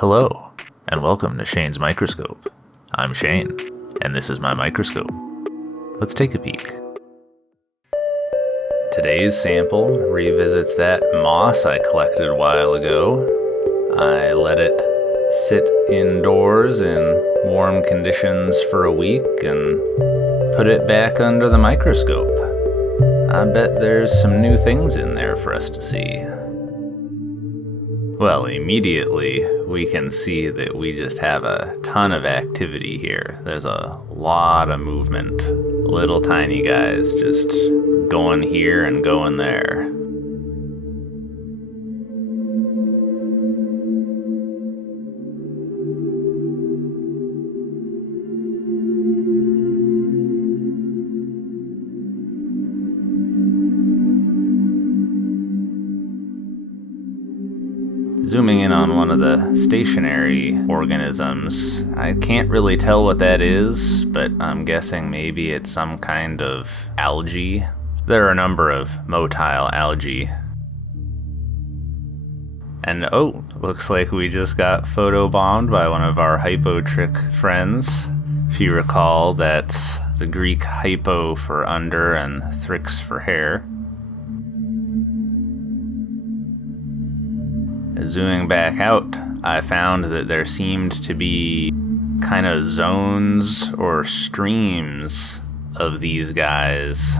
Hello, and welcome to Shane's Microscope. I'm Shane, and this is my microscope. Let's take a peek. Today's sample revisits that moss I collected a while ago. I let it sit indoors in warm conditions for a week and put it back under the microscope. I bet there's some new things in there for us to see. Well, immediately we can see that we just have a ton of activity here. There's a lot of movement. Little tiny guys just going here and going there. Zooming in on one of the stationary organisms, I can't really tell what that is, but I'm guessing maybe it's some kind of algae. There are a number of motile algae. And oh, looks like we just got photobombed by one of our hypotrick friends. If you recall, that's the Greek hypo for under and thrix for hair. Zooming back out, I found that there seemed to be kind of zones or streams of these guys.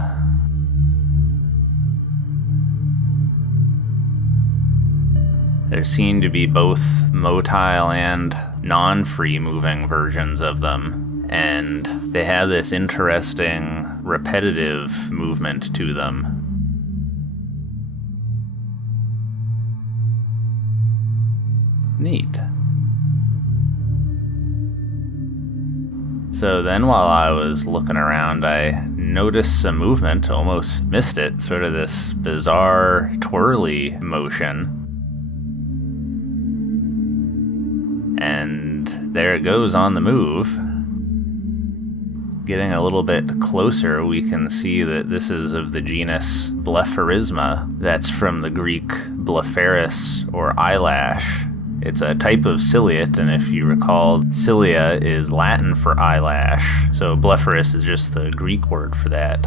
There seem to be both motile and non-free moving versions of them, and they have this interesting repetitive movement to them. Neat. So then while I was looking around, I noticed some movement, almost missed it, sort of this bizarre twirly motion. And there it goes on the move. Getting a little bit closer, we can see that this is of the genus Blepharisma. That's from the Greek blepharis, or eyelash. It's a type of ciliate, and if you recall, cilia is Latin for eyelash, so blepharis is just the Greek word for that.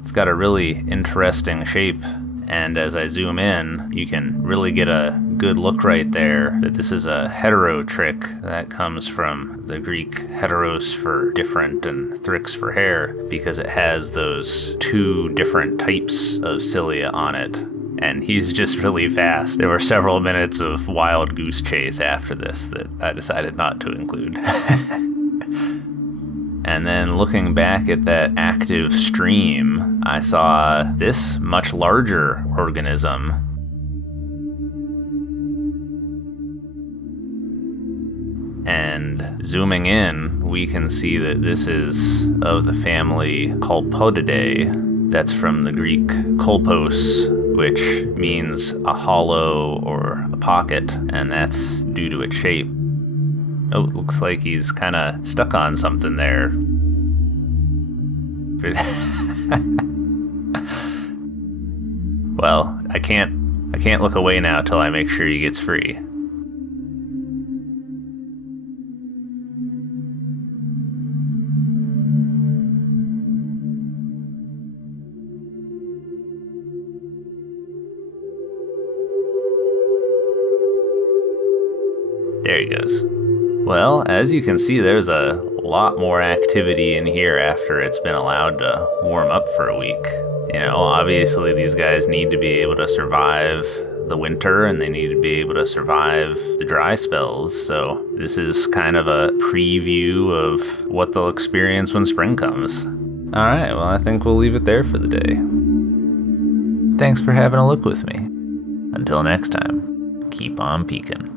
It's got a really interesting shape, and as I zoom in, you can really get a good look right there that this is a heterotrick. That comes from the Greek heteros for different and thrix for hair, because it has those two different types of cilia on it. And he's just really fast. There were several minutes of wild goose chase after this that I decided not to include. And then looking back at that active stream, I saw this much larger organism. And zooming in, we can see that this is of the family Colpodidae. That's from the Greek kolpos, which means a hollow or a pocket, and that's due to its shape. Oh, it looks like he's kind of stuck on something there. Well, I can't look away now till I make sure he gets free. There he goes. Well, as you can see, there's a lot more activity in here after it's been allowed to warm up for a week. You know, obviously these guys need to be able to survive the winter, and they need to be able to survive the dry spells, so this is kind of a preview of what they'll experience when spring comes. Alright, well I think we'll leave it there for the day. Thanks for having a look with me. Until next time, keep on peeking.